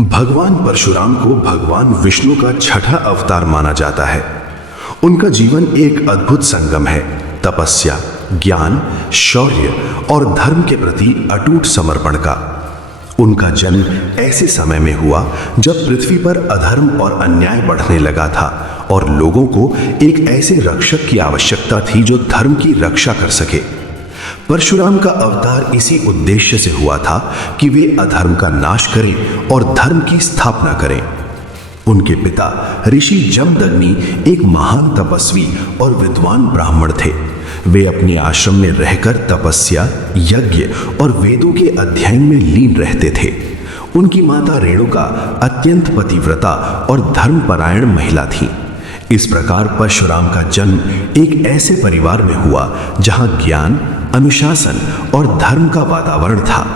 भगवान परशुराम को भगवान विष्णु का छठा अवतार माना जाता है। उनका जीवन एक अद्भुत संगम है, तपस्या, ज्ञान, शौर्य और धर्म के प्रति अटूट समर्पण का। उनका जन्म ऐसे समय में हुआ जब पृथ्वी पर अधर्म और अन्याय बढ़ने लगा था और लोगों को एक ऐसे रक्षक की आवश्यकता थी जो धर्म की रक्षा कर सके। परशुराम का अवतार इसी उद्देश्य से हुआ था कि वे अधर्म का नाश करें और धर्म की स्थापना करें। उनके पिता ऋषि जमदग्नि एक महान तपस्वी और विद्वान ब्राह्मण थे। वे अपने आश्रम में रहकर तपस्या, यज्ञ और वेदों के अध्ययन में लीन रहते थे। उनकी माता रेणुका अत्यंत पतिव्रता और धर्मपरायण महिला थी। इस प्रकार परशुराम का जन्म एक ऐसे परिवार में हुआ जहां ज्ञान, अनुशासन और धर्म का वातावरण था।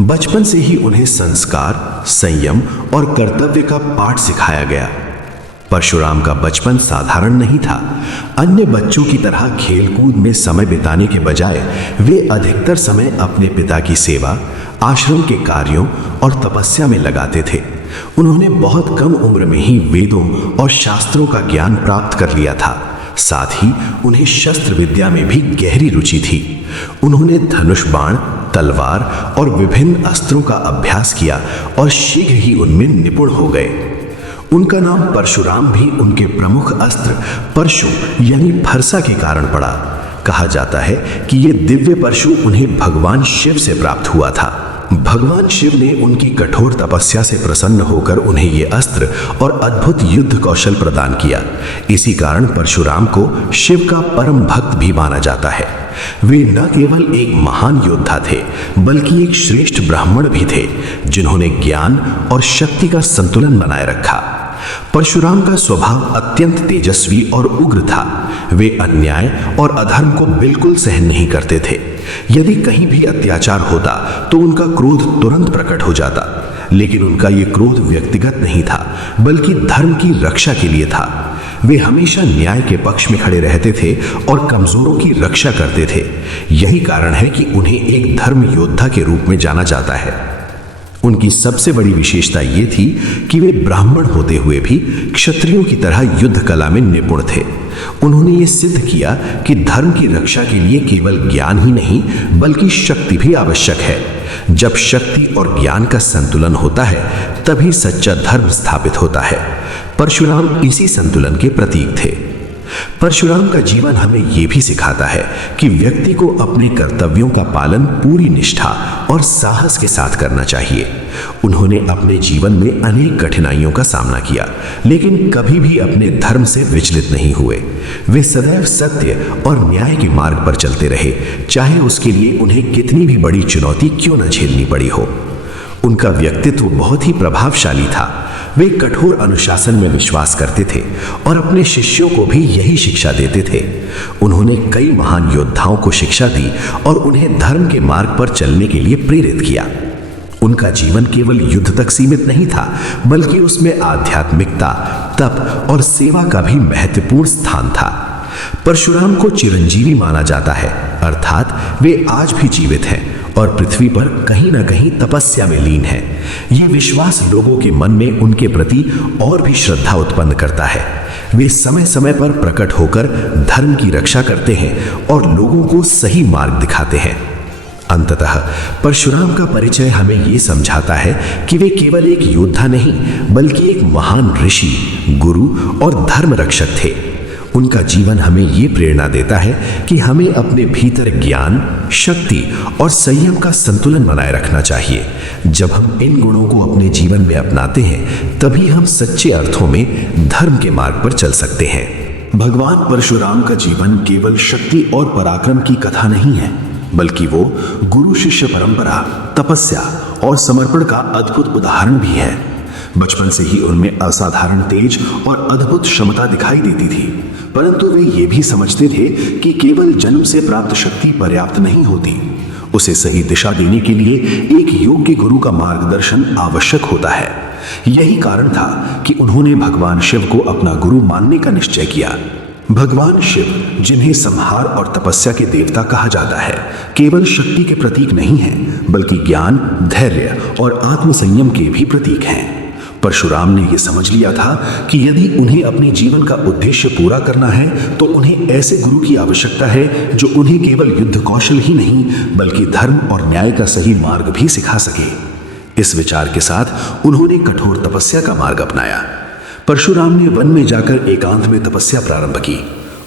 बचपन से ही उन्हें संस्कार, संयम और कर्तव्य का पाठ सिखाया गया। परशुराम का बचपन साधारण नहीं था। अन्य बच्चों की तरह खेलकूद में समय बिताने के बजाय वे अधिकतर समय अपने पिता की सेवा, आश्रम के कार्यों और तपस्या में लगाते थे। उन्होंने बहुत कम उम्र में ही वेदों और शास्त्रों का ज्ञान प्राप्त कर लिया था। साथ ही उन्हें शस्त्र विद्या में भी गहरी रुचि थी। उन्होंने धनुष बाण, तलवार और विभिन्न अस्त्रों का अभ्यास किया और शीघ्र ही उनमें निपुण हो गए। उनका नाम परशुराम भी उनके प्रमुख अस्त्र परशु यानी फरसा के कारण पड़ा। कहा जाता है कि ये दिव्य परशु उन्हें भगवान शिव से प्राप्त हुआ था। भगवान शिव ने उनकी कठोर तपस्या से प्रसन्न होकर उन्हें ये अस्त्र और अद्भुत युद्ध कौशल प्रदान किया। इसी कारण परशुराम को शिव का परम भक्त भी माना जाता है। वे न केवल एक महान योद्धा थे बल्कि एक श्रेष्ठ ब्राह्मण भी थे जिन्होंने ज्ञान और शक्ति का संतुलन बनाए रखा। परशुराम का स्वभाव अत्यंत तेजस्वी और उग्र था। वे अन्याय और अधर्म को बिल्कुल सहन नहीं करते थे। यदि कहीं भी अत्याचार होता तो उनका क्रोध तुरंत प्रकट हो जाता। लेकिन उनका ये क्रोध व्यक्तिगत नहीं था बल्कि धर्म की रक्षा के लिए था। वे हमेशा न्याय के पक्ष में खड़े रहते थे और कमजोरों की रक्षा करते थे। यही कारण है कि उन्हें एक धर्म योद्धा के रूप में जाना जाता है। उनकी सबसे बड़ी विशेषता ये थी कि वे ब्राह्मण होते हुए भी क्षत्रियों की तरह युद्ध कला में निपुण थे। उन्होंने ये सिद्ध किया कि धर्म की रक्षा के लिए केवल ज्ञान ही नहीं बल्कि शक्ति भी आवश्यक है। जब शक्ति और ज्ञान का संतुलन होता है तभी सच्चा धर्म स्थापित होता है। परशुराम इसी संतुलन के प्रतीक थे। परशुराम का जीवन हमें यह भी सिखाता है कि व्यक्ति को अपने कर्तव्यों का पालन पूरी निष्ठा और साहस के साथ करना चाहिए। उन्होंने अपने जीवन में अनेक कठिनाइयों का सामना किया लेकिन कभी भी अपने धर्म से विचलित नहीं हुए। वे सदैव सत्य और न्याय के मार्ग पर चलते रहे, चाहे उसके लिए उन्हें कितनी भी बड़ी चुनौती क्यों न झेलनी पड़ी हो। उनका व्यक्तित्व बहुत ही प्रभावशाली था। वे कठोर अनुशासन में विश्वास करते थे और अपने शिष्यों को भी यही शिक्षा देते थे। उन्होंने कई महान योद्धाओं को शिक्षा दी और उन्हें धर्म के मार्ग पर चलने के लिए प्रेरित किया। उनका जीवन केवल युद्ध तक सीमित नहीं था बल्कि उसमें आध्यात्मिकता, तप और सेवा का भी महत्वपूर्ण स्थान था। परशुराम को चिरंजीवी माना जाता है, अर्थात वे आज भी जीवित हैं और पृथ्वी पर कहीं ना कहीं तपस्या में लीन है। यह विश्वास लोगों के मन में उनके प्रति और भी श्रद्धा उत्पन्न करता है। वे समय समय पर प्रकट होकर धर्म की रक्षा करते हैं और लोगों को सही मार्ग दिखाते हैं। अंततः परशुराम का परिचय हमें यह समझाता है कि वे केवल एक योद्धा नहीं बल्कि एक महान ऋषि, गुरु और धर्म रक्षक थे। उनका जीवन हमें ये प्रेरणा देता है कि हमें अपने भीतर ज्ञान, शक्ति और संयम का संतुलन बनाए रखना चाहिए। जब हम इन गुणों को अपने जीवन में अपनाते हैं तभी हम सच्चे अर्थों में धर्म के मार्ग पर चल सकते हैं। भगवान परशुराम का जीवन केवल शक्ति और पराक्रम की कथा नहीं है बल्कि वो गुरु शिष्य परंपरा, तपस्या और समर्पण का अद्भुत उदाहरण भी है। बचपन से ही उनमें असाधारण तेज और अद्भुत क्षमता दिखाई देती थी, परंतु वे ये भी समझते थे कि केवल जन्म से प्राप्त शक्ति पर्याप्त नहीं होती। उसे सही दिशा देने के लिए एक योग्य गुरु का मार्गदर्शन आवश्यक होता है। यही कारण था कि उन्होंने भगवान शिव को अपना गुरु मानने का निश्चय किया। भगवान शिव, जिन्हें संहार और तपस्या के देवता कहा जाता है, केवल शक्ति के प्रतीक नहीं हैं, बल्कि ज्ञान, धैर्य और आत्मसंयम के भी प्रतीक हैं। परशुराम ने यह समझ लिया था कि यदि उन्हें अपने जीवन का उद्देश्य पूरा करना है तो उन्हें ऐसे गुरु की आवश्यकता है जो उन्हें केवल युद्ध कौशल ही नहीं बल्कि धर्म और न्याय का सही मार्ग भी सिखा सके। इस विचार के साथ उन्होंने कठोर तपस्या का मार्ग अपनाया। परशुराम ने वन में जाकर एकांत में तपस्या प्रारंभ की।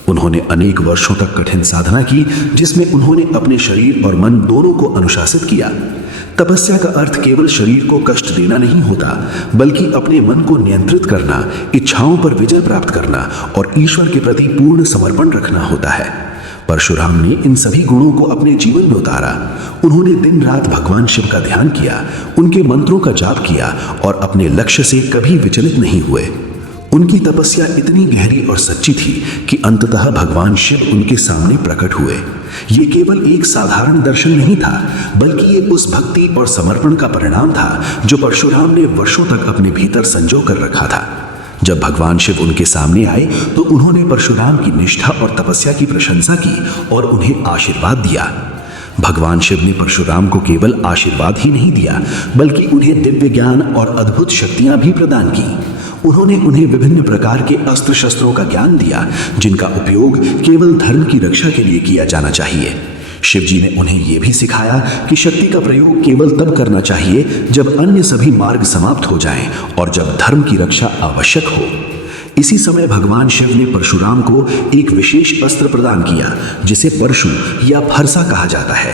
उन्होंने अनेक वर्षों तक कठिन साधना की, जिसमें उन्होंने अपने शरीर और मन दोनों को अनुशासित किया। तपस्या का अर्थ केवल शरीर को कष्ट देना नहीं होता, बल्कि अपने मन को नियंत्रित करना, इच्छाओं पर विजय प्राप्त करना और ईश्वर के प्रति पूर्ण समर्पण रखना होता है। परशुराम ने इन सभी गुणों को अपने जीवन में उतारा। उन्होंने दिन रात भगवान शिव का ध्यान किया, उनके मंत्रों का जाप किया और अपने लक्ष्य से कभी विचलित नहीं हुए। उनकी तपस्या इतनी गहरी और सच्ची थी कि अंततः भगवान शिव उनके सामने प्रकट हुए। ये केवल एक साधारण दर्शन नहीं था, बल्कि ये उस भक्ति और समर्पण का परिणाम था जो परशुराम ने वर्षों तक अपने भीतर संजो कर रखा था। जब भगवान शिव उनके सामने आए तो उन्होंने परशुराम की निष्ठा और तपस्या की प्रशंसा की और उन्हें आशीर्वाद दिया। भगवान शिव ने परशुराम को केवल आशीर्वाद ही नहीं दिया, बल्कि उन्हें दिव्य ज्ञान और अद्भुत शक्तियां भी प्रदान की। उन्होंने उन्हें विभिन्न प्रकार के अस्त्र शस्त्रों का ज्ञान दिया, जिनका उपयोग केवल धर्म की रक्षा के लिए किया जाना चाहिए। शिव जी ने उन्हें यह भी सिखाया कि शक्ति का प्रयोग केवल तब करना चाहिए जब अन्य सभी मार्ग समाप्त हो जाएं और जब धर्म की रक्षा आवश्यक हो। इसी समय भगवान शिव ने परशुराम को एक विशेष अस्त्र प्रदान किया, जिसे परशु या फरसा कहा जाता है।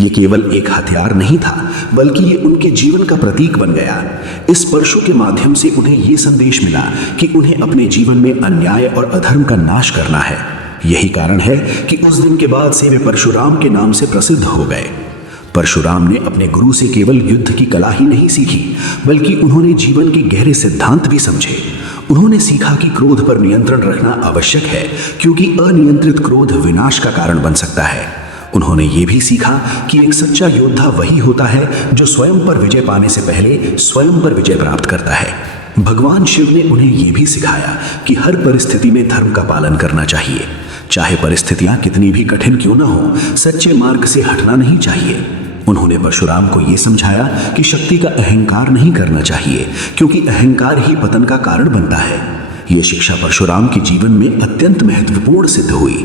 ये केवल एक हथियार नहीं था, बल्कि ये उनके जीवन का प्रतीक बन गया। इस परशु के माध्यम से उन्हें ये संदेश मिला कि उन्हें अपने जीवन में अन्याय और अधर्म का नाश करना है। यही कारण है कि उस दिन के बाद से वे परशुराम के नाम से प्रसिद्ध हो गए। परशुराम ने अपने गुरु से केवल युद्ध की कला ही नहीं सीखी, बल्कि उन्होंने जीवन के गहरे सिद्धांत भी समझे। उन्होंने सीखा कि क्रोध पर नियंत्रण रखना आवश्यक है, क्योंकि अनियंत्रित क्रोध विनाश का कारण बन सकता है। उन्होंने ये भी सीखा कि एक सच्चा योद्धा वही होता है जो स्वयं पर विजय पाने से पहले स्वयं पर विजय प्राप्त करता है। भगवान शिव ने उन्हें यह भी सिखाया कि हर परिस्थिति में धर्म का पालन करना चाहिए। चाहे परिस्थितियां कितनी भी कठिन क्यों न हो, सच्चे मार्ग से हटना नहीं चाहिए। उन्होंने परशुराम को यह समझाया कि शक्ति का अहंकार नहीं करना चाहिए, क्योंकि अहंकार ही पतन का कारण बनता है। यह शिक्षा परशुराम के जीवन में अत्यंत महत्वपूर्ण सिद्ध हुई।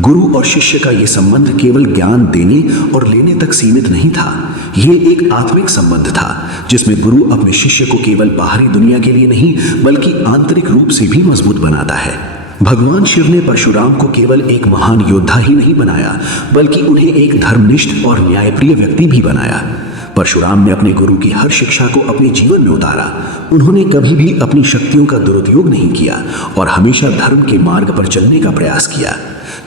गुरु और शिष्य का यह संबंध केवल ज्ञान देने और लेने तक सीमित नहीं था। यह एक आत्मिक संबंध था, जिसमें गुरु अपने शिष्य को केवल बाहरी दुनिया के लिए नहीं, बल्कि आंतरिक रूप से भी मजबूत बनाता है। भगवान शिव ने परशुराम को केवल एक महान योद्धा ही नहीं बनाया, बल्कि उन्हें एक धर्मनिष्ठ और न्यायप्रिय व्यक्ति भी बनाया। परशुराम ने अपने गुरु की हर शिक्षा को अपने जीवन में उतारा। उन्होंने कभी भी अपनी शक्तियों का दुरुपयोग नहीं किया और हमेशा धर्म के मार्ग पर चलने का प्रयास किया।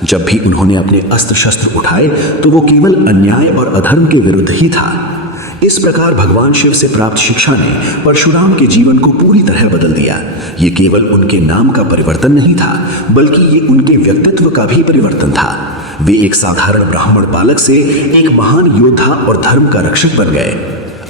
जब भी उन्होंने अपने अस्त्र शस्त्र उठाए तो वो केवल अन्याय और अधर्म के विरुद्ध ही था। इस प्रकार भगवान शिव से प्राप्त शिक्षा ने परशुराम के जीवन को पूरी तरह बदल दिया। ये केवल उनके नाम का परिवर्तन नहीं था, बल्कि ये उनके व्यक्तित्व का भी परिवर्तन था। वे एक साधारण ब्राह्मण बालक से एक महान योद्धा और धर्म का रक्षक बन गए।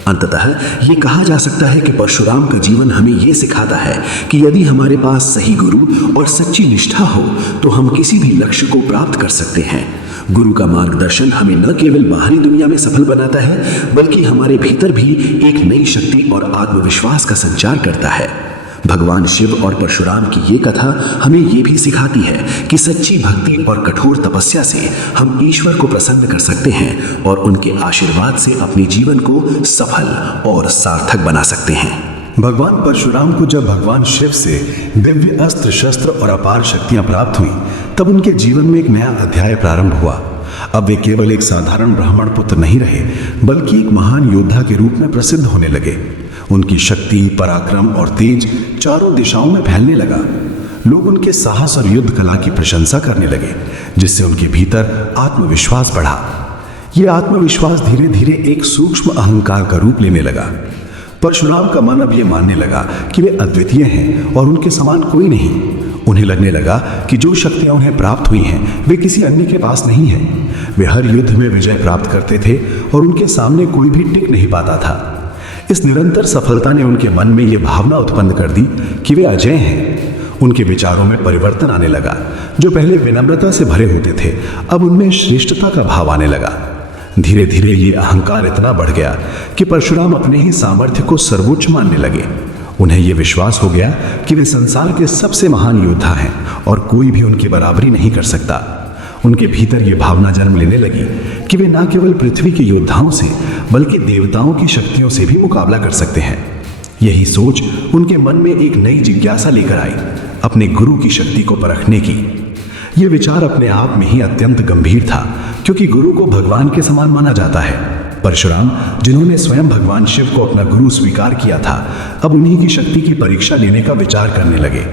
अंततः ये कहा जा सकता है कि परशुराम का जीवन हमें ये सिखाता है कि यदि हमारे पास सही गुरु और सच्ची निष्ठा हो तो हम किसी भी लक्ष्य को प्राप्त कर सकते हैं। गुरु का मार्गदर्शन हमें न केवल बाहरी दुनिया में सफल बनाता है, बल्कि हमारे भीतर भी एक नई शक्ति और आत्मविश्वास का संचार करता है। भगवान शिव और परशुराम की ये कथा हमें ये भी सिखाती है कि सच्ची भक्ति और कठोर तपस्या से हम ईश्वर को प्रसन्न कर सकते हैं और उनके आशीर्वाद से अपने जीवन को सफल और सार्थक बना सकते हैं। भगवान परशुराम को जब भगवान शिव से दिव्य अस्त्र शस्त्र और अपार शक्तियां प्राप्त हुई, तब उनके जीवन में एक नया अध्याय प्रारंभ हुआ। अब वे केवल एक साधारण ब्राह्मण पुत्र नहीं रहे, बल्कि एक महान योद्धा के रूप में प्रसिद्ध होने लगे। उनकी शक्ति, पराक्रम और तेज चारों दिशाओं में फैलने लगा। लोग उनके साहस और युद्ध कला की प्रशंसा करने लगे, जिससे उनके भीतर आत्मविश्वास बढ़ा। यह आत्मविश्वास धीरे धीरे एक सूक्ष्म अहंकार का रूप लेने लगा। परशुराम का मन अब यह मानने लगा कि वे अद्वितीय हैं और उनके समान कोई नहीं। उन्हें लगने लगा कि जो शक्तियां उन्हें प्राप्त हुई हैं, वे किसी अन्य के पास नहीं हैं। वे हर युद्ध में विजय प्राप्त करते थे और उनके सामने कोई भी टिक नहीं पाता था। इस निरंतर सफलता ने उनके मन में यह भावना उत्पन्न कर दी कि वे अजय हैं। उनके विचारों में परिवर्तन आने लगा। जो पहले विनम्रता से भरे होते थे, अब उनमें श्रेष्ठता का भाव आने लगा। धीरे धीरे ये अहंकार इतना बढ़ गया कि परशुराम अपने ही सामर्थ्य को सर्वोच्च मानने लगे। उन्हें यह विश्वास हो गया कि वे संसार के सबसे महान योद्धा हैं और कोई भी उनकी बराबरी नहीं कर सकता। उनके भीतर यह भावना जन्म लेने लगी कि वे न केवल पृथ्वी के योद्धाओं से बल्कि देवताओं की शक्तियों से भी मुकाबला कर सकते हैं। यही सोच उनके मन में एक नई जिज्ञासा लेकर आई, अपने गुरु की शक्ति को परखने की। यह विचार अपने आप में ही अत्यंत गंभीर था, क्योंकि गुरु को भगवान के समान माना जाता है। परशुराम, जिन्होंने स्वयं भगवान शिव को अपना गुरु स्वीकार किया था, अब उन्हीं की शक्ति की परीक्षा लेने का विचार करने लगे।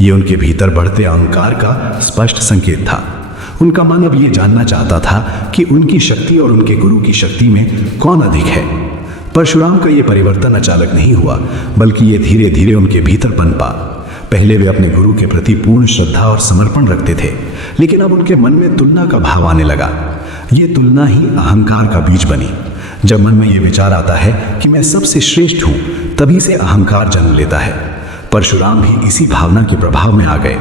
ये उनके भीतर बढ़ते अहंकार का स्पष्ट संकेत था। उनका मन अब ये जानना चाहता था कि उनकी शक्ति और उनके गुरु की शक्ति में कौन अधिक है। परशुराम का ये परिवर्तन अचानक नहीं हुआ, बल्कि ये धीरे धीरे उनके भीतर पनपा। पहले वे अपने गुरु के प्रति पूर्ण श्रद्धा और समर्पण रखते थे, लेकिन अब उनके मन में तुलना का भाव आने लगा। ये तुलना ही अहंकार का बीज बनी। जब मन में ये विचार आता है कि मैं सबसे श्रेष्ठ हूं, तभी से अहंकार जन्म लेता है। परशुराम भी इसी भावना के प्रभाव में आ गए।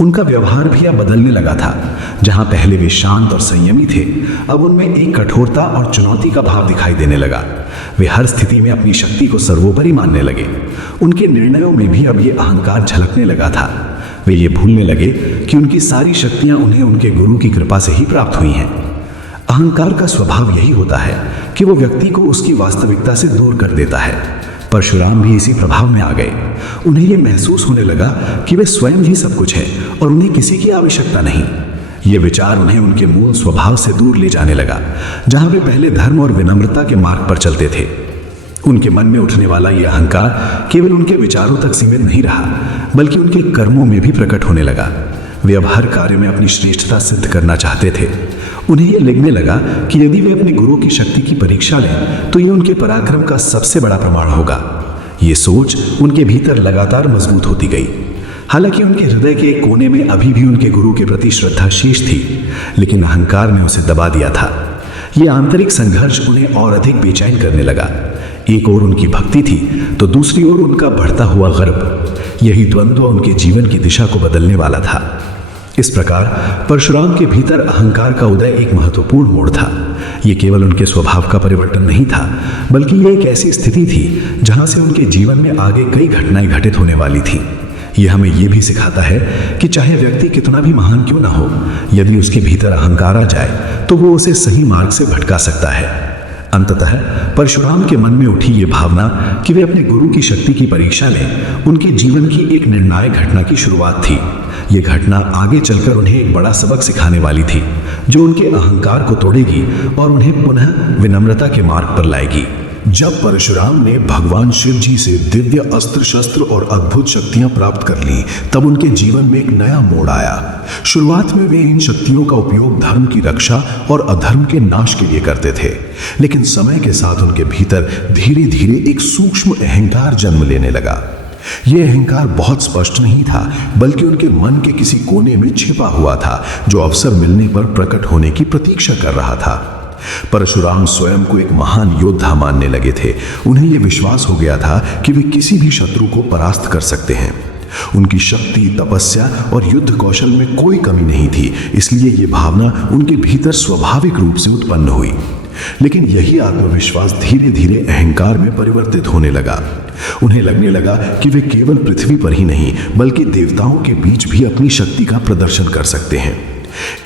उनका व्यवहार भी अब बदलने लगा था। जहां पहले वे शांत और संयमी थे, अब उनमें एक कठोरता और चुनौती का भाव दिखाई देने लगा। वे हर स्थिति में अपनी शक्ति को सर्वोपरि मानने लगे। उनके निर्णयों में भी अब ये अहंकार झलकने लगा था। वे ये भूलने लगे कि उनकी सारी शक्तियां उन्हें उनके गुरु की कृपा से ही प्राप्त हुई हैं। अहंकार का स्वभाव यही होता है कि वो व्यक्ति को उसकी वास्तविकता से दूर कर देता है। परशुराम भी इसी प्रभाव में आ गए। उन्हें यह महसूस होने लगा कि वे स्वयं ही सब कुछ है और उन्हें किसी की आवश्यकता नहीं। ये विचार उन्हें उनके मूल स्वभाव से दूर ले जाने लगा, जहां वे पहले धर्म और विनम्रता के मार्ग पर चलते थे। उनके मन में उठने वाला यह अहंकार केवल उनके विचारों तक सीमित नहीं रहा, बल्कि उनके कर्मों में भी प्रकट होने लगा। वे अब हर कार्य में अपनी श्रेष्ठता सिद्ध करना चाहते थे। उन्हें यह लगने लगा कि यदि वे अपने गुरु की शक्ति की परीक्षा लें, तो यह उनके पराक्रम का सबसे बड़ा प्रमाण होगा। ये सोच उनके भीतर लगातार मजबूत होती गई। हालांकि उनके हृदय के एक कोने में अभी भी उनके गुरु के प्रति श्रद्धा शेष थी, लेकिन अहंकार ने उसे दबा दिया था। यह आंतरिक संघर्ष उन्हें और अधिक बेचैन करने लगा। एक ओर उनकी भक्ति थी, तो दूसरी ओर उनका बढ़ता हुआ गर्व। यही द्वंद्व उनके जीवन की दिशा को बदलने वाला था। इस प्रकार परशुराम के भीतर अहंकार का उदय एक महत्वपूर्ण मोड़ था। यह केवल उनके स्वभाव का परिवर्तन नहीं था, बल्कि यह एक ऐसी स्थिति थी जहां से उनके जीवन में आगे कई घटनाएं घटित होने वाली थी। यह हमें यह भी सिखाता है कि चाहे व्यक्ति कितना भी महान क्यों ना हो, यदि उसके भीतर अहंकार आ जाए तो वो उसे सही मार्ग से भटका सकता है। अंततः परशुराम के मन में उठी ये भावना कि वे अपने गुरु की शक्ति की परीक्षा लें, उनके जीवन की एक निर्णायक घटना की शुरुआत थी। ये घटना आगे चलकर उन्हें एक बड़ा सबक सिखाने वाली थी, जो उनके अहंकार को तोड़ेगी और उन्हें पुनः विनम्रता के मार्ग पर लाएगी। जब परशुराम ने भगवान शिव जी से दिव्य अस्त्र शस्त्र और अद्भुत शक्तियां प्राप्त कर ली, तब उनके जीवन में एक नया मोड़ आया। शुरुआत में वे इन शक्तियों का उपयोग धर्म की रक्षा और अधर्म के नाश के लिए करते थे, लेकिन समय के साथ उनके भीतर धीरे धीरे एक सूक्ष्म अहंकार जन्म लेने लगा। यह अहंकार बहुत स्पष्ट नहीं था, बल्कि उनके मन के किसी कोने में छिपा हुआ था, जो अवसर मिलने पर प्रकट होने की प्रतीक्षा कर रहा था। परशुराम स्वयं को एक महान योद्धा मानने लगे थे। उन्हें यह विश्वास हो गया था कि वे किसी भी शत्रु को परास्त कर सकते हैं। उनकी शक्ति, तपस्या और युद्ध कौशल में कोई कमी नहीं थी, इसलिए यह भावना उनके भीतर स्वाभाविक रूप से उत्पन्न हुई। लेकिन यही आत्मविश्वास धीरे धीरे अहंकार में परिवर्तित होने लगा। उन्हें लगने लगा कि वे केवल पृथ्वी पर ही नहीं, बल्कि देवताओं के बीच भी अपनी शक्ति का प्रदर्शन कर सकते हैं।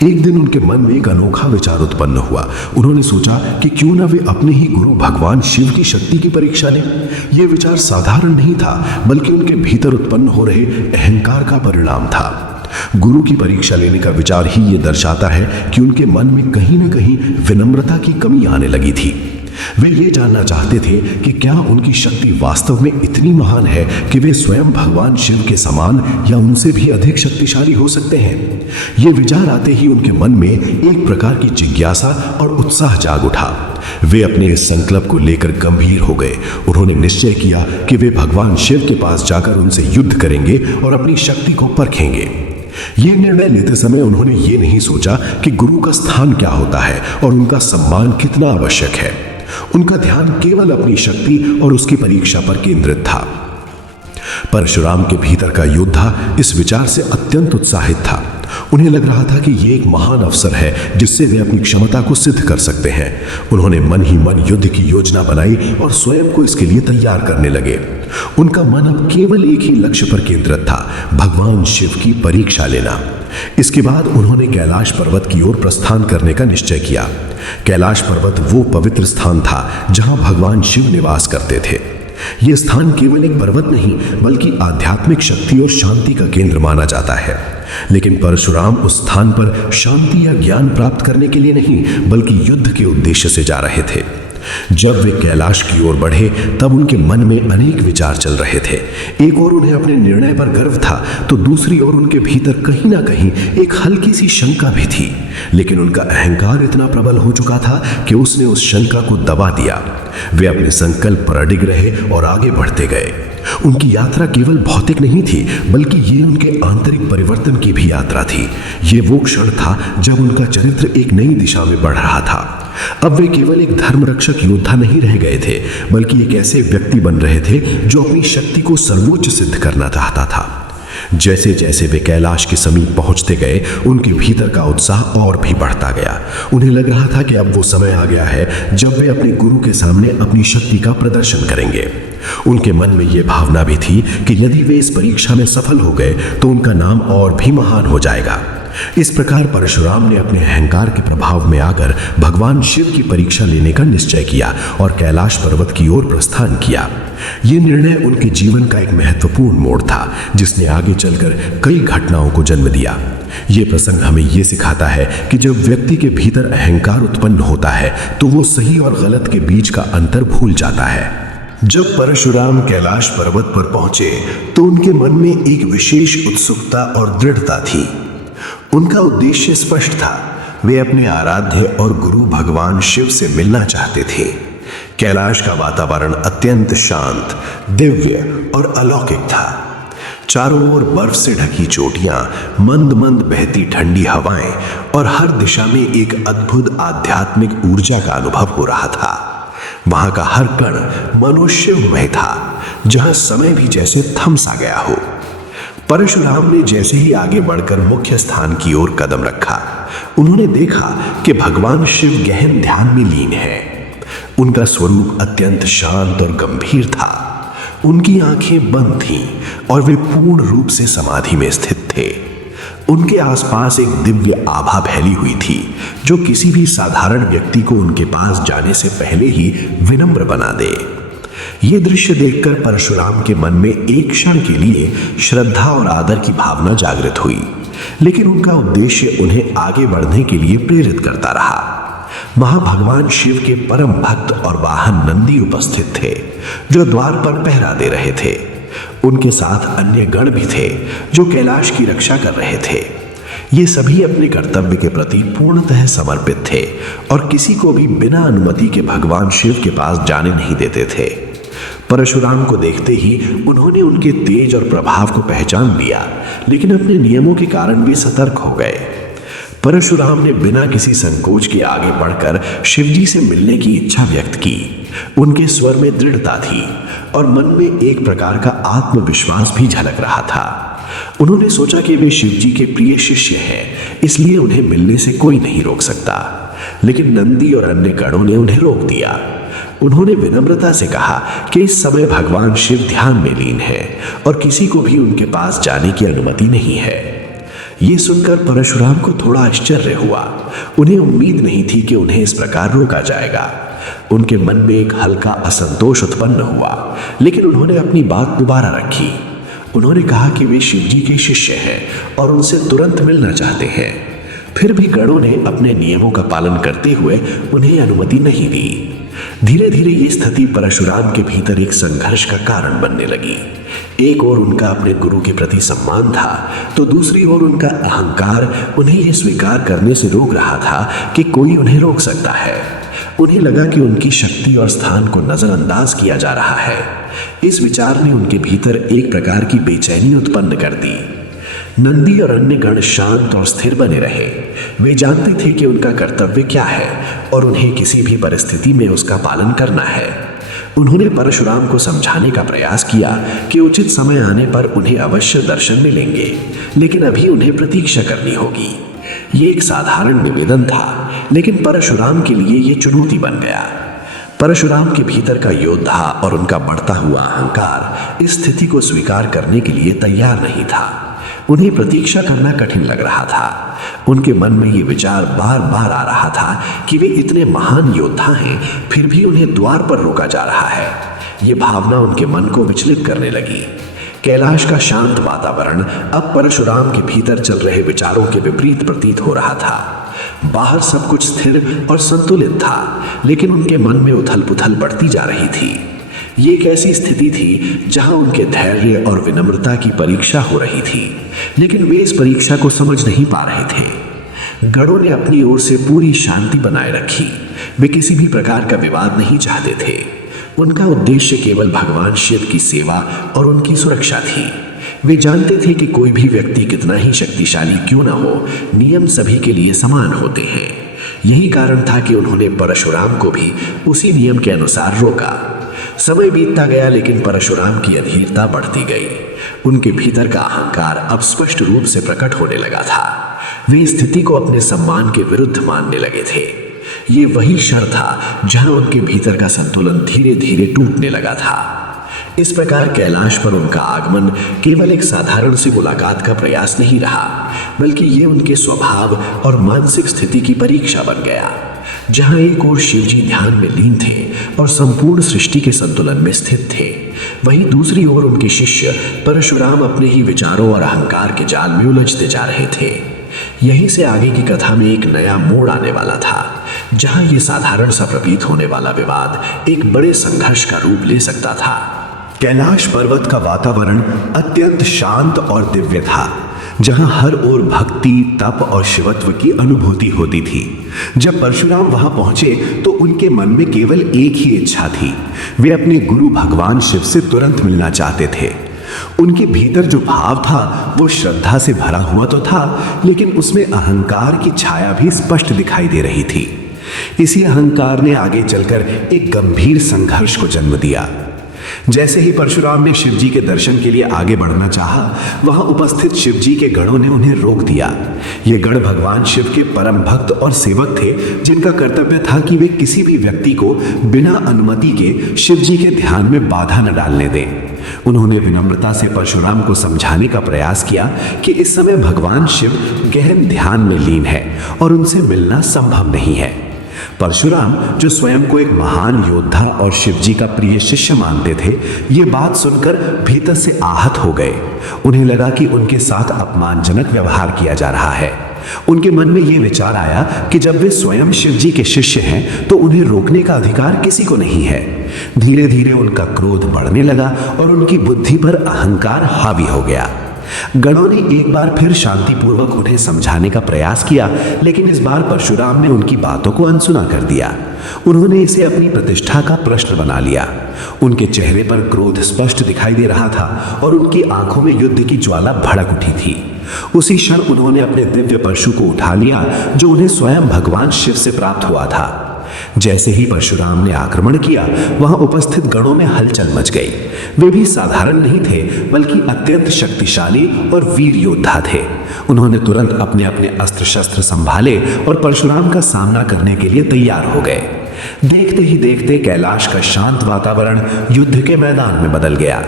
एक दिन उनके मन में एक अनोखा विचार उत्पन्न हुआ। उन्होंने सोचा कि क्यों न वे अपने ही गुरु भगवान शिव की शक्ति की परीक्षा लें। यह विचार साधारण नहीं था, बल्कि उनके भीतर उत्पन्न हो रहे अहंकार का परिणाम था। गुरु की परीक्षा लेने का विचार ही ये दर्शाता है कि उनके मन में कहीं न कहीं विनम्रता की कमी आने लगी थी। वे ये जानना चाहते थे कि क्या उनकी शक्ति वास्तव में इतनी महान है कि वे स्वयं भगवान शिव के समान या उनसे भी अधिक शक्तिशाली हो सकते हैं। ये विचार आते ही उनके मन में एक प्रकार की जिज्ञासा और उत्साह जाग उठा। वे अपने इस संकल्प को लेकर गंभीर हो गए। उन्होंने निश्चय किया कि वे भगवान शिव के पास जाकर उनसे युद्ध करेंगे और अपनी शक्ति को परखेंगे। ये निर्णय लेते समय उन्होंने ये नहीं सोचा कि गुरु का स्थान क्या होता है और उनका सम्मान कितना आवश्यक है। उनका ध्यान केवल अपनी शक्ति और उसकी परीक्षा पर केंद्रित था। परशुराम के भीतर का योद्धा इस विचार से अत्यंत उत्साहित था। उन्हें लग रहा था कि ये एक महान अवसर है जिससे वे अपनी क्षमता को सिद्ध कर सकते हैं। उन्होंने मन ही मन युद्ध की योजना बनाई और स्वयं को इसके लिए तैयार करने लगे। उनका मन अब केवल एक ही लक्ष्य पर केंद्रित था, भगवान शिव की परीक्षा लेना। इसके बाद उन्होंने कैलाश पर्वत की ओर प्रस्थान करने का निश्चय किया। कैलाश पर्वत वो पवित्र स्थान था जहां भगवान शिव निवास करते थे। यह स्थान केवल एक पर्वत नहीं बल्कि आध्यात्मिक शक्ति और शांति का केंद्र माना जाता है। लेकिन परशुराम उस स्थान पर शांति या ज्ञान प्राप्त करने के लिए नहीं बल्कि युद्ध के उद्देश्य से जा रहे थे। जब वे कैलाश की ओर बढ़े तब उनके मन में अनेक विचार चल रहे थे। एक ओर उन्हें अपने निर्णय पर गर्व था तो दूसरी ओर उनके भीतर कहीं ना कहीं एक हल्की सी शंका भी थी। लेकिन उनका अहंकार इतना प्रबल हो चुका था कि उसने उस शंका को दबा दिया। वे अपने संकल्प पर अडिग रहे और आगे बढ़ते गए। उनकी यात्रा केवल भौतिक नहीं थी बल्कि ये उनके आंतरिक परिवर्तन की भी यात्रा थी। ये वो क्षण था जब उनका चरित्र एक नई दिशा में बढ़ रहा था। अब वे केवल एक धर्मरक्षक योद्धा नहीं रह गए थे बल्कि एक ऐसे व्यक्ति बन रहे थे जो अपनी शक्ति को सर्वोच्च सिद्ध करना चाहता था। जैसे जैसे वे कैलाश के समीप पहुंचते गए उनके भीतर का उत्साह और भी बढ़ता गया। उन्हें लग रहा था कि अब वो समय आ गया है जब वे अपने गुरु के सामने अपनी शक्ति का प्रदर्शन करेंगे। उनके मन में यह भावना भी थी कि यदि वे इस परीक्षा में सफल हो गए तो उनका नाम और भी महान हो जाएगा। इस प्रकार परशुराम ने अपने अहंकार के प्रभाव में आकर भगवान शिव की परीक्षा लेने का निश्चय किया और कैलाश पर्वत की ओर प्रस्थान किया। यह निर्णय उनके जीवन का एक महत्वपूर्ण मोड़ था जिसने आगे चलकर कई घटनाओं को जन्म दिया। यह प्रसंग हमें यह सिखाता है कि जब व्यक्ति के भीतर अहंकार उत्पन्न होता है तो वो सही और गलत के बीच का अंतर भूल जाता है। जब परशुराम कैलाश पर्वत पर पहुंचे तो उनके मन में एक विशेष उत्सुकता और दृढ़ता थी। उनका उद्देश्य स्पष्ट था। वे अपने आराध्य और गुरु भगवान शिव से मिलना चाहते थे। कैलाश का वातावरण अत्यंत शांत, दिव्य और अलौकिक था। चारों ओर बर्फ से ढकी चोटियां, मंद मंद बहती ठंडी हवाएं और हर दिशा में एक अद्भुत आध्यात्मिक ऊर्जा का अनुभव हो रहा था। वहां का हर कण मनुष्यमय था, जहां समय भी जैसे थम सा गया हो। परशुराम ने जैसे ही आगे बढ़कर मुख्य स्थान की ओर कदम रखा, उन्होंने देखा कि भगवान शिव गहन ध्यान में लीन है। उनका स्वरूप अत्यंत शांत और गंभीर था। उनकी आंखें बंद थीं और वे पूर्ण रूप से समाधि में स्थित थे। उनके आसपास एक दिव्य आभा फैली हुई थी जो किसी भी साधारण व्यक्ति को उनके पास जाने से पहले ही विनम्र बना दे। यह दृश्य देखकर परशुराम के मन में एक क्षण के लिए श्रद्धा और आदर की भावना जागृत हुई, लेकिन उनका उद्देश्य उन्हें आगे बढ़ने के लिए प्रेरित करता रहा। वहां भगवान शिव के परम भक्त और वाहन नंदी उपस्थित थे जो द्वार पर पहरा दे रहे थे। उनके साथ अन्य गण भी थे जो कैलाश की रक्षा कर रहे थे। ये सभी अपने कर्तव्य के प्रति पूर्णतः समर्पित थे और किसी को भी बिना अनुमति के भगवान शिव के पास जाने नहीं देते थे। परशुराम को देखते ही उन्होंने उनके तेज और प्रभाव को पहचान लिया, लेकिन अपने नियमों के कारण भी सतर्क हो गए। परशुराम ने बिना किसी संकोच के आगे बढ़कर शिवजी से मिलने की इच्छा व्यक्त की। उनके स्वर में दृढ़ता थी और मन में एक प्रकार का आत्मविश्वास भी झलक रहा था। उन्होंने सोचा कि वे शिवजी के प्रिय शिष्य हैं, इसलिए उन्हें मिलने से कोई नहीं रोक सकता। लेकिन नंदी और अन्य गणों ने उन्हें रोक दिया। उन्होंने विनम्रता से कहा कि इस समय भगवान शिव ध्यान में लीन है और किसी को भी उनके पास जाने की अनुमति नहीं है। ये सुनकर परशुराम को थोड़ा आश्चर्य हुआ। उन्हें उम्मीद नहीं थी कि उन्हें इस प्रकार रोका जाएगा। उनके मन में एक हल्का असंतोष उत्पन्न हुआ, लेकिन उन्होंने अपनी बात दोबारा रखी। उन्होंने कहा कि वे शिवजी के शिष्य हैं और उनसे तुरंत मिलना चाहते हैं। फिर भी गणों ने अपने नियमों का पालन करते हुए उन्हें अनुमति नहीं दी। धीरे धीरे ये स्थिति परशुराम के भीतर एक संघर्ष का कारण बनने लगी। एक ओर उनका अपने गुरु के प्रति सम्मान था, तो दूसरी ओर उनका अहंकार उन्हें यह स्वीकार करने से रोक रहा था कि कोई उन्हें रोक सकता है। उन्हें लगा कि उनकी शक्ति और स्थान को नजरअंदाज किया जा रहा है। इस विचार ने उनके भीतर एक प्रकार की बेचैनी उत्पन्न कर दी। नंदी और अन्य गण शांत और स्थिर बने रहे। वे जानते थे कि उनका कर्तव्य क्या है और उन्हें किसी भी परिस्थिति में उसका पालन करना है। उन्होंने परशुराम को समझाने का प्रयास किया कि उचित समय आने पर उन्हें अवश्य दर्शन मिलेंगे, लेकिन अभी उन्हें प्रतीक्षा करनी होगी। ये एक साधारण निवेदन था, लेकिन परशुराम के लिए ये चुनौती बन गया। परशुराम के भीतर का योद्धा और उनका बढ़ता हुआ अहंकार इस स्थिति को स्वीकार करने के लिए तैयार नहीं था। उन्हें प्रतीक्षा करना कठिन लग रहा था। उनके मन में ये विचार बार बार आ रहा था कि वे इतने महान योद्धा हैं, फिर भी उन्हें द्वार पर रोका जा रहा है। ये भावना उनके मन को विचलित करने लगी। कैलाश का शांत वातावरण अब परशुराम के भीतर चल रहे विचारों के विपरीत प्रतीत हो रहा था। बाहर सब कुछ स्थिर और संतुलित था, लेकिन उनके मन में उथल पुथल बढ़ती जा रही थी। ये एक ऐसी स्थिति थी जहां उनके धैर्य और विनम्रता की परीक्षा हो रही थी, लेकिन वे इस परीक्षा को समझ नहीं पा रहे थे। गणों ने अपनी ओर से पूरी शांति बनाए रखी। वे किसी भी प्रकार का विवाद नहीं चाहते थे। उनका उद्देश्य केवल भगवान शिव की सेवा और उनकी सुरक्षा थी। वे जानते थे कि कोई भी व्यक्ति कितना ही शक्तिशाली क्यों न हो, नियम सभी के लिए समान होते हैं। यही कारण था कि उन्होंने परशुराम को भी उसी नियम के अनुसार रोका। समय बीतता गया, लेकिन परशुराम की अधीरता बढ़ती गई। उनके भीतर का अहंकार अब स्पष्ट रूप से प्रकट होने लगा था। वे स्थिति को अपने सम्मान के विरुद्ध मानने लगे थे। ये वही क्षण था जहां उनके भीतर का संतुलन धीरे धीरे टूटने लगा था। इस प्रकार कैलाश पर उनका आगमन केवल एक साधारण सी मुलाकात का प्रयास नहीं रहा, बल्कि ये उनके स्वभाव और मानसिक स्थिति की परीक्षा बन गया। जहां एक ओर शिवजी ध्यान में लीन थे और संपूर्ण सृष्टि के संतुलन में स्थित थे, वहीं दूसरी ओर उनके शिष्य परशुराम अपने ही विचारों और अहंकार के जाल में उलझते जा रहे थे। यहीं से आगे की कथा में एक नया मोड़ आने वाला था, जहां ये साधारण सा प्रतीत होने वाला विवाद एक बड़े संघर्ष का रूप ले सकता था। कैलाश पर्वत का वातावरण अत्यंत शांत और दिव्य था, जहां हर ओर भक्ति, तप और शिवत्व की अनुभूति होती थी। जब परशुराम वहां पहुंचे तो उनके मन में केवल एक ही इच्छा थी। वे अपने गुरु भगवान शिव से तुरंत मिलना चाहते थे। उनके भीतर जो भाव था वो श्रद्धा से भरा हुआ तो था, लेकिन उसमें अहंकार की छाया भी स्पष्ट दिखाई दे रही थी। इसी अहंकार ने आगे चलकर एक गंभीर संघर्ष को जन्म दिया। जैसे ही परशुराम ने शिवजी के दर्शन के लिए आगे बढ़ना चाहा, वहां उपस्थित शिवजी के गणों ने उन्हें रोक दिया। ये गण भगवान शिव के परम भक्त और सेवक थे, जिनका कर्तव्य था कि वे किसी भी व्यक्ति को बिना अनुमति के शिवजी के ध्यान में बाधा न डालने दें। उन्होंने विनम्रता से परशुराम को समझाने का प्रयास किया कि इस समय भगवान शिव गहन ध्यान में लीन है और उनसे मिलना संभव नहीं है। परशुराम, जो स्वयं को एक महान योद्धा और शिवजी का प्रिय शिष्य मानते थे, ये बात सुनकर भीतर से आहत हो गए। उन्हें लगा कि उनके साथ अपमानजनक व्यवहार किया जा रहा है। उनके मन में यह विचार आया कि जब वे स्वयं शिवजी के शिष्य हैं तो उन्हें रोकने का अधिकार किसी को नहीं है। धीरे धीरे उनका क्रोध बढ़ने लगा और उनकी बुद्धि पर अहंकार हावी हो गया। गणों ने एक बार फिर शांतिपूर्वक उन्हें समझाने का प्रयास किया, लेकिन इस बार परशुराम ने उनकी बातों को अनसुना कर दिया। उन्होंने इसे अपनी प्रतिष्ठा का प्रश्न बना लिया। उनके चेहरे पर क्रोध स्पष्ट दिखाई दे रहा था और उनकी आंखों में युद्ध की ज्वाला भड़क उठी थी। उसी क्षण उन्होंने अपने दिव्य परशु को उठा लिया, जो उन्हें स्वयं भगवान शिव से प्राप्त हुआ था। जैसे ही परशुराम ने आक्रमण किया, वहां उपस्थित गणों में हलचल मच गई। वे भी साधारण नहीं थे, बल्कि अत्यंत शक्तिशाली और वीर योद्धा थे। उन्होंने तुरंत अपने अपने अस्त्र शस्त्र संभाले और परशुराम का सामना करने के लिए तैयार हो गए। देखते ही देखते कैलाश का शांत वातावरण युद्ध के मैदान में बदल गया।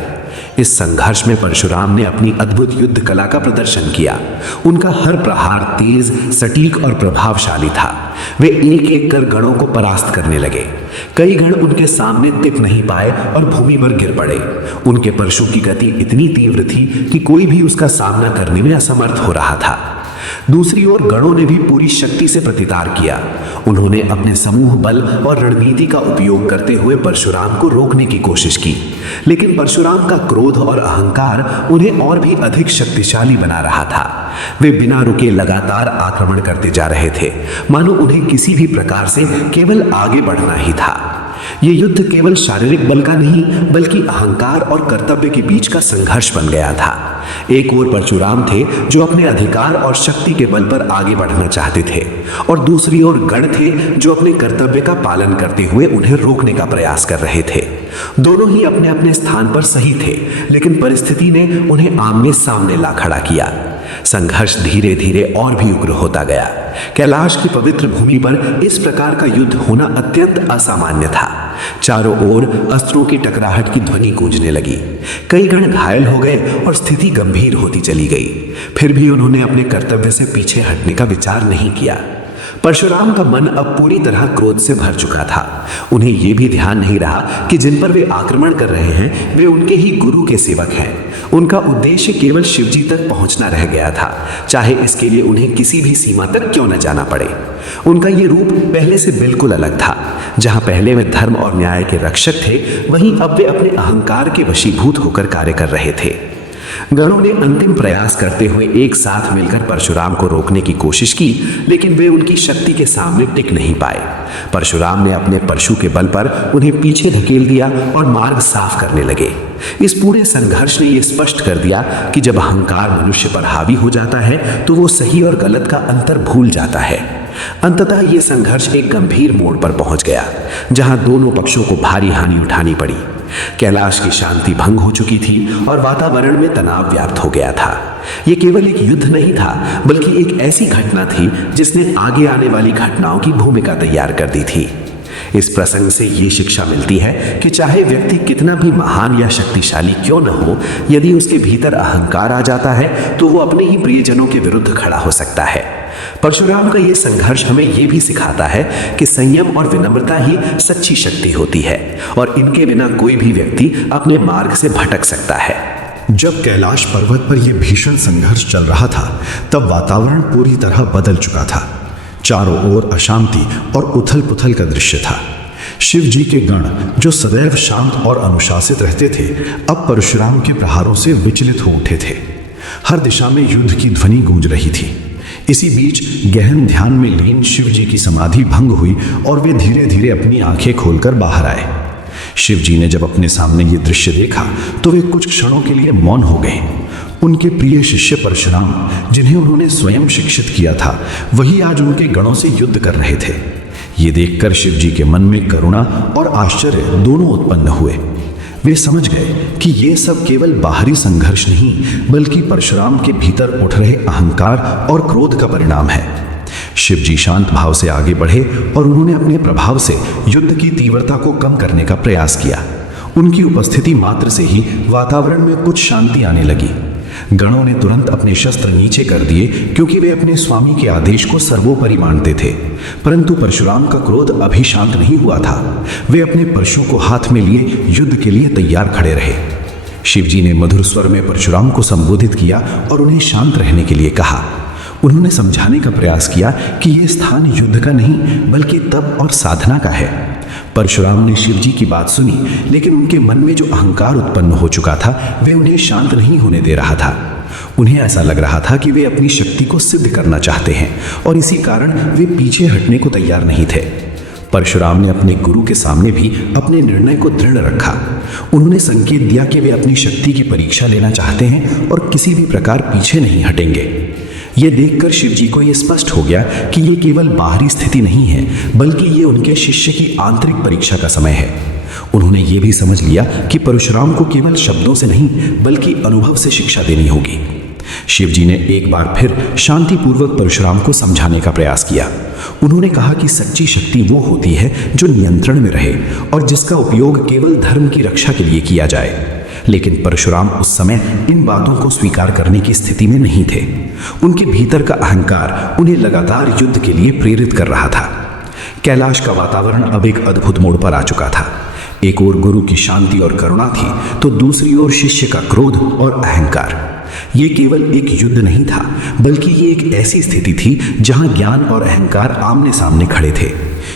इस संघर्ष में परशुराम ने अपनी अद्भुत युद्ध कला का प्रदर्शन किया। उनका हर प्रहार तेज, सटीक और प्रभावशाली था। वे एक एक कर गणों को परास्त करने लगे। कई गण उनके सामने टिक नहीं पाए और भूमि पर गिर पड़े। उनके परशु की गति इतनी तीव्र थी कि कोई भी उसका सामना करने में असमर्थ हो रहा था। दूसरी ओर गणों ने भी पूरी शक्ति से प्रतिकार किया। उन्होंने अपने समूह बल और रणनीति का उपयोग करते हुए परशुराम को रोकने की कोशिश की, लेकिन परशुराम का क्रोध और अहंकार उन्हें और भी अधिक शक्तिशाली बना रहा था। वे बिना रुके लगातार आक्रमण करते जा रहे थे, मानो उन्हें किसी भी प्रकार से केवल आगे बढ़ना ही था। ये युद्ध केवल शारीरिक बल का नहीं, बल्कि अहंकार और कर्तव्य के बीच का संघर्ष बन गया था। एक ओर परशुराम थे, जो अपने अधिकार और शक्ति के बल पर आगे बढ़ना चाहते थे, और दूसरी ओर गण थे, जो अपने कर्तव्य का पालन करते हुए उन्हें रोकने का प्रयास कर रहे थे। दोनों ही अपने अपने स्थान पर सही थे, लेकिन परिस्थिति ने उन्हें आमने सामने ला खड़ा किया। संघर्ष धीरे धीरे और भी उग्र होता गया। कैलाश की पवित्र भूमि पर इस प्रकार का युद्ध होना अत्यंत असामान्य था। चारों ओर अस्त्रों की टकराहट की ध्वनि गूंजने लगी। कई गण घायल हो गए और स्थिति गंभीर होती चली गई। फिर भी उन्होंने अपने कर्तव्य से पीछे हटने का विचार नहीं किया। परशुराम का मन अब पूरी तरह क्रोध से भर चुका था। उन्हें यह भी ध्यान नहीं रहा कि जिन पर वे आक्रमण कर रहे हैं वे उनके ही गुरु के सेवक हैं। उनका उद्देश्य केवल शिवजी तक पहुंचना रह गया था, चाहे इसके लिए उन्हें किसी भी सीमा तक क्यों न जाना पड़े। उनका ये रूप पहले से बिल्कुल अलग था। जहां पहले वे धर्म और न्याय के रक्षक थे, वहीं अब वे अपने अहंकार के वशीभूत होकर कार्य कर रहे थे। गणों ने अंतिम प्रयास करते हुए एक साथ मिलकर परशुराम को रोकने की कोशिश की, लेकिन वे उनकी शक्ति के सामने टिक नहीं पाए। परशुराम ने अपने परशु के बल पर उन्हें पीछे धकेल दिया और मार्ग साफ करने लगे। इस पूरे संघर्ष ने यह स्पष्ट कर दिया कि जब अहंकार मनुष्य पर हावी हो जाता है तो वो सही और गलत का अंतर भूल जाता है। अंततः यह संघर्ष एक गंभीर मोड़ पर पहुंच गया, जहां दोनों पक्षों को भारी हानि उठानी पड़ी। कैलाश की शांति भंग हो चुकी थी और वातावरण में तनाव व्याप्त हो गया था। यह केवल एक युद्ध नहीं था, बल्कि एक ऐसी घटना थी जिसने आगे आने वाली घटनाओं की भूमिका तैयार कर दी थी। इस प्रसंग से ये शिक्षा मिलती है कि चाहे व्यक्ति कितना भी महान या शक्तिशाली क्यों न हो, यदि उसके भीतर अहंकार आ जाता है तो वो अपने ही प्रियजनों के विरुद्ध खड़ा हो सकता है। परशुराम का यह संघर्ष हमें यह भी सिखाता है कि संयम और विनम्रता ही सच्ची शक्ति होती है और इनके बिना कोई भी व्यक्ति अपने मार्ग से भटक सकता है। जब कैलाश पर्वत पर यह भीषण संघर्ष चल रहा था, तब वातावरण पूरी तरह बदल चुका था। चारों ओर अशांति और उथल पुथल का दृश्य था। शिव जी के गण, जो सदैव शांत और अनुशासित रहते थे, अब परशुराम के प्रहारों से विचलित हो उठे थे। हर दिशा में युद्ध की ध्वनि गूंज रही थी। इसी बीच गहन ध्यान में लीन शिव जी की समाधि भंग हुई और वे धीरे धीरे अपनी आंखें खोलकर बाहर आए। शिव जी ने जब अपने सामने ये दृश्य देखा तो वे कुछ क्षणों के लिए मौन हो गए। उनके प्रिय शिष्य परशुराम, जिन्हें उन्होंने स्वयं शिक्षित किया था, वही आज उनके गणों से युद्ध कर रहे थे। ये देखकर शिव जी के मन में करुणा और आश्चर्य दोनों उत्पन्न हुए। वे समझ गए कि ये सब केवल बाहरी संघर्ष नहीं, बल्कि परशुराम के भीतर उठ रहे अहंकार और क्रोध का परिणाम है। शिव जी शांत भाव से आगे बढ़े और उन्होंने अपने प्रभाव से युद्ध की तीव्रता को कम करने का प्रयास किया। उनकी उपस्थिति मात्र से ही वातावरण में कुछ शांति आने लगी। गणों ने तुरंत अपने शस्त्र नीचे कर दिए, क्योंकि वे अपने स्वामी के आदेश को सर्वोपरि मानते थे। परंतु परशुराम का क्रोध अभी शांत नहीं हुआ था। वे अपने परशु को हाथ में लिए युद्ध के लिए तैयार खड़े रहे। शिवजी ने मधुर स्वर में परशुराम को संबोधित किया और उन्हें शांत रहने के लिए कहा। उन्होंने समझाने का प्रयास किया कि यह स्थान युद्ध का नहीं, बल्कि तप और साधना का है। परशुराम ने शिवजी की बात सुनी, लेकिन उनके मन में जो अहंकार उत्पन्न हो चुका था, वे उन्हें शांत नहीं होने दे रहा था। उन्हें ऐसा लग रहा था कि वे अपनी शक्ति को सिद्ध करना चाहते हैं और इसी कारण वे पीछे हटने को तैयार नहीं थे। परशुराम ने अपने गुरु के सामने भी अपने निर्णय को दृढ़ रखा। उन्होंने संकेत दिया कि वे अपनी शक्ति की परीक्षा लेना चाहते हैं और किसी भी प्रकार पीछे नहीं हटेंगे। यह देखकर शिवजी को यह स्पष्ट हो गया कि यह केवल बाहरी स्थिति नहीं है, बल्कि ये उनके शिष्य की आंतरिक परीक्षा का समय है। उन्होंने ये भी समझ लिया कि परशुराम को केवल शब्दों से नहीं, बल्कि अनुभव से शिक्षा देनी होगी। शिवजी ने एक बार फिर शांतिपूर्वक परशुराम को समझाने का प्रयास किया। उन्होंने कहा कि सच्ची शक्ति वो होती है जो नियंत्रण में रहे और जिसका उपयोग केवल धर्म की रक्षा के लिए किया जाए। लेकिन परशुराम उस समय इन बातों को स्वीकार करने की स्थिति में नहीं थे। उनके भीतर का अहंकार उन्हें लगातार युद्ध के लिए प्रेरित कर रहा था। कैलाश का वातावरण अब एक अद्भुत मोड़ पर आ चुका था। एक ओर गुरु की शांति और करुणा थी, तो दूसरी ओर शिष्य का क्रोध और अहंकार। ये केवल एक युद्ध नहीं था, बल्कि ये एक ऐसी स्थिति थी जहां ज्ञान और अहंकार आमने सामने खड़े थे।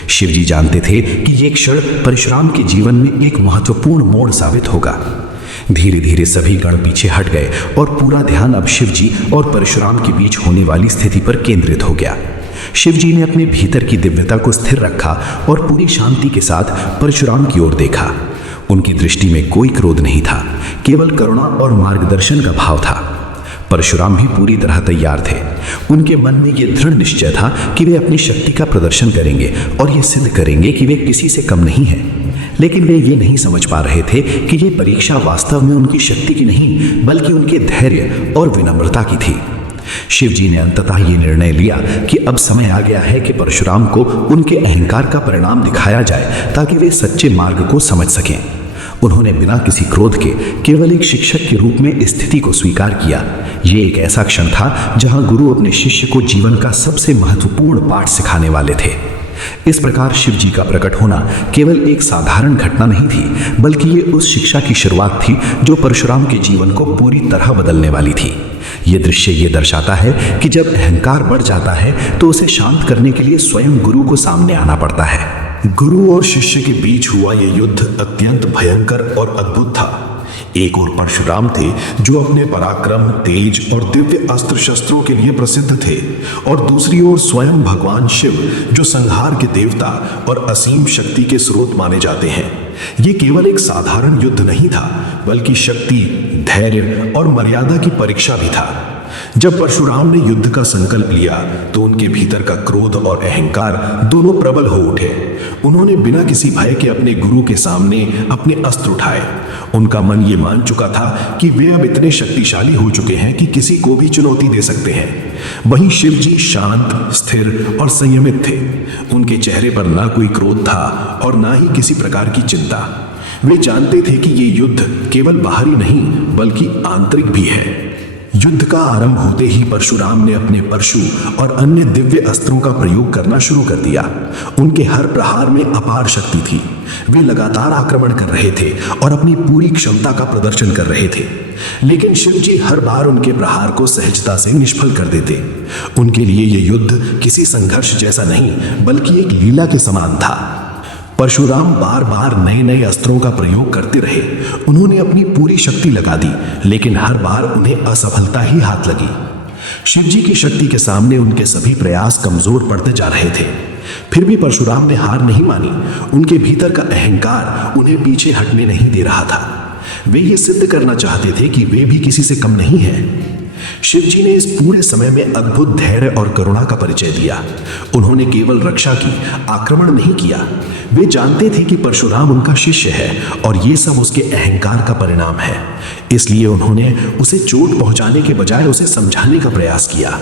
शिवजी जानते थे कि ये क्षण परशुराम के जीवन में एक महत्वपूर्ण मोड़ साबित होगा। धीरे धीरे सभी गण पीछे हट गए और पूरा ध्यान अब शिवजी और परशुराम के बीच होने वाली स्थिति पर केंद्रित हो गया। शिवजी ने अपने भीतर की दिव्यता को स्थिर रखा और पूरी शांति के साथ परशुराम की ओर देखा। उनकी दृष्टि में कोई क्रोध नहीं था, केवल करुणा और मार्गदर्शन का भाव था। परशुराम भी पूरी तरह तैयार थे। उनके मन में यह दृढ़ निश्चय था कि वे अपनी शक्ति का प्रदर्शन करेंगे और ये सिद्ध करेंगे कि वे किसी से कम नहीं हैं। लेकिन वे ये नहीं समझ पा रहे थे कि ये परीक्षा वास्तव में उनकी शक्ति की नहीं बल्कि उनके धैर्य और विनम्रता की थी। शिव जी ने अंततः ये निर्णय लिया कि अब समय आ गया है कि परशुराम को उनके अहंकार का परिणाम दिखाया जाए ताकि वे सच्चे मार्ग को समझ सकें। उन्होंने बिना किसी क्रोध के केवल एक शिक्षक के रूप में स्थिति को स्वीकार किया। ये एक ऐसा क्षण था जहां गुरु अपने शिष्य को जीवन का सबसे महत्वपूर्ण पाठ सिखाने वाले थे। इस प्रकार शिव जी का प्रकट होना केवल एक साधारण घटना नहीं थी, बल्कि ये उस शिक्षा की शुरुआत थी जो परशुराम के जीवन को पूरी तरह बदलने वाली थी। ये दृश्य ये दर्शाता है कि जब अहंकार बढ़ जाता है तो उसे शांत करने के लिए स्वयं गुरु को सामने आना पड़ता है। गुरु और शिष्य के बीच हुआ यह युद्ध अत्यंत भयंकर और अद्भुत था। एक और परशुराम थे जो अपने पराक्रम, तेज और दिव्य अस्त्र शस्त्रों के लिए प्रसिद्ध थे, और दूसरी ओर स्वयं भगवान शिव जो संहार के देवता और असीम शक्ति के स्रोत माने जाते हैं। ये केवल एक साधारण युद्ध नहीं था, बल्कि शक्ति, धैर्य और मर्यादा की परीक्षा भी था। जब परशुराम ने युद्ध का संकल्प लिया तो उनके भीतर का क्रोध और अहंकार दोनों प्रबल हो उठे। उन्होंने बिना किसी भय के अपने गुरु के सामने अपने अस्त्र उठाए। उनका मन ये मान चुका था कि वे अब इतने शक्तिशाली हो चुके हैं कि किसी को भी चुनौती दे सकते हैं। वहीं शिव जी शांत, स्थिर और संयमित थे। उनके चेहरे पर ना कोई क्रोध था और ना ही किसी प्रकार की चिंता। वे जानते थे कि ये युद्ध केवल बाहरी नहीं बल्कि आंतरिक भी है। युद्ध का आरंभ होते ही परशुराम ने अपने परशु और अन्य दिव्य अस्त्रों का प्रयोग करना शुरू कर दिया। उनके हर प्रहार में अपार शक्ति थी। वे लगातार आक्रमण कर रहे थे और अपनी पूरी क्षमता का प्रदर्शन कर रहे थे, लेकिन शिव जी हर बार उनके प्रहार को सहजता से निष्फल कर देते। उनके लिए यह युद्ध किसी संघर्ष जैसा नहीं बल्कि एक लीला के समान था। परशुराम बार बार नए नए अस्त्रों का प्रयोग करते रहे। उन्होंने अपनी पूरी शक्ति लगा दी, लेकिन हर बार उन्हें असफलता ही हाथ लगी। शिव जी की शक्ति के सामने उनके सभी प्रयास कमजोर पड़ते जा रहे थे। फिर भी परशुराम ने हार नहीं मानी। उनके भीतर का अहंकार उन्हें पीछे हटने नहीं दे रहा था। वे ये सिद्ध करना चाहते थे कि वे भी किसी से कम नहीं हैं। शिव जी ने इस पूरे समय में अद्भुत धैर्य और करुणा का परिचय दिया। उन्होंने केवल रक्षा की, आक्रमण नहीं किया। वे जानते थे कि परशुराम उनका शिष्य है और ये सब उसके अहंकार का परिणाम है। इसलिए उन्होंने उसे चोट पहुंचाने के बजाय उसे समझाने का प्रयास किया।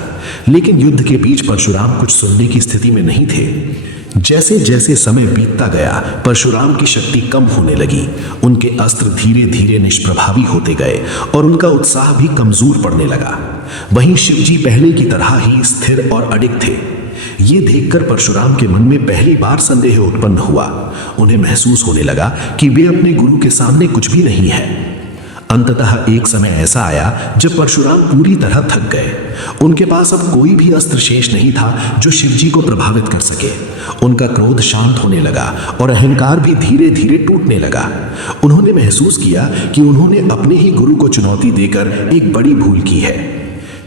लेकिन युद्ध के बीच परशुराम कुछ सुनने की स्थिति में नहीं थे। जैसे जैसे समय बीतता गया, परशुराम की शक्ति कम होने लगी। उनके अस्त्र धीरे धीरे निष्प्रभावी होते गए और उनका उत्साह भी कमजोर पड़ने लगा। वहीं शिव जी पहले की तरह ही स्थिर और अडिग थे। ये देखकर परशुराम के मन में पहली बार संदेह उत्पन्न हुआ। उन्हें महसूस होने लगा कि वे अपने गुरु के सामने कुछ भी नहीं है। अंततः एक समय ऐसा आया जब परशुराम पूरी तरह थक गए। उनके पास अब कोई भी अस्त्र शेष नहीं था जो शिव जी को प्रभावित कर सके। उनका क्रोध शांत होने लगा और अहंकार भी धीरे धीरे टूटने लगा। उन्होंने महसूस किया कि उन्होंने अपने ही गुरु को चुनौती देकर एक बड़ी भूल की है।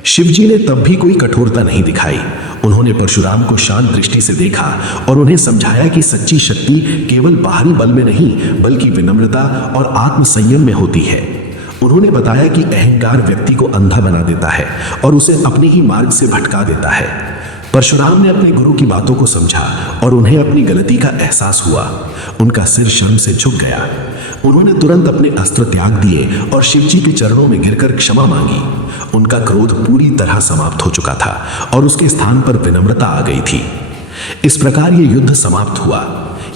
शिव जी ने तब भी कोई कठोरता नहीं दिखाई। उन्होंने परशुराम को शांत दृष्टि से देखा और उन्हें समझाया कि सच्ची शक्ति केवल बाहरी बल में नहीं बल्कि विनम्रता और आत्मसंयम में होती है। उन्होंने बताया कि अहंकार व्यक्ति को अंधा बना देता है और उसे अपने ही मार्ग से भटका देता है। परशुराम ने अपने गुरु की बातों को समझा और उन्हें अपनी गलती का एहसास हुआ। उनका सिर शर्म से झुक गया। उन्होंने तुरंत अपने अस्त्र त्याग दिए और शिव जी के चरणों में गिरकर क्षमा मांगी। उनका क्रोध पूरी तरह समाप्त हो चुका था और उसके स्थान पर विनम्रता आ गई थी। इस प्रकार ये युद्ध समाप्त हुआ।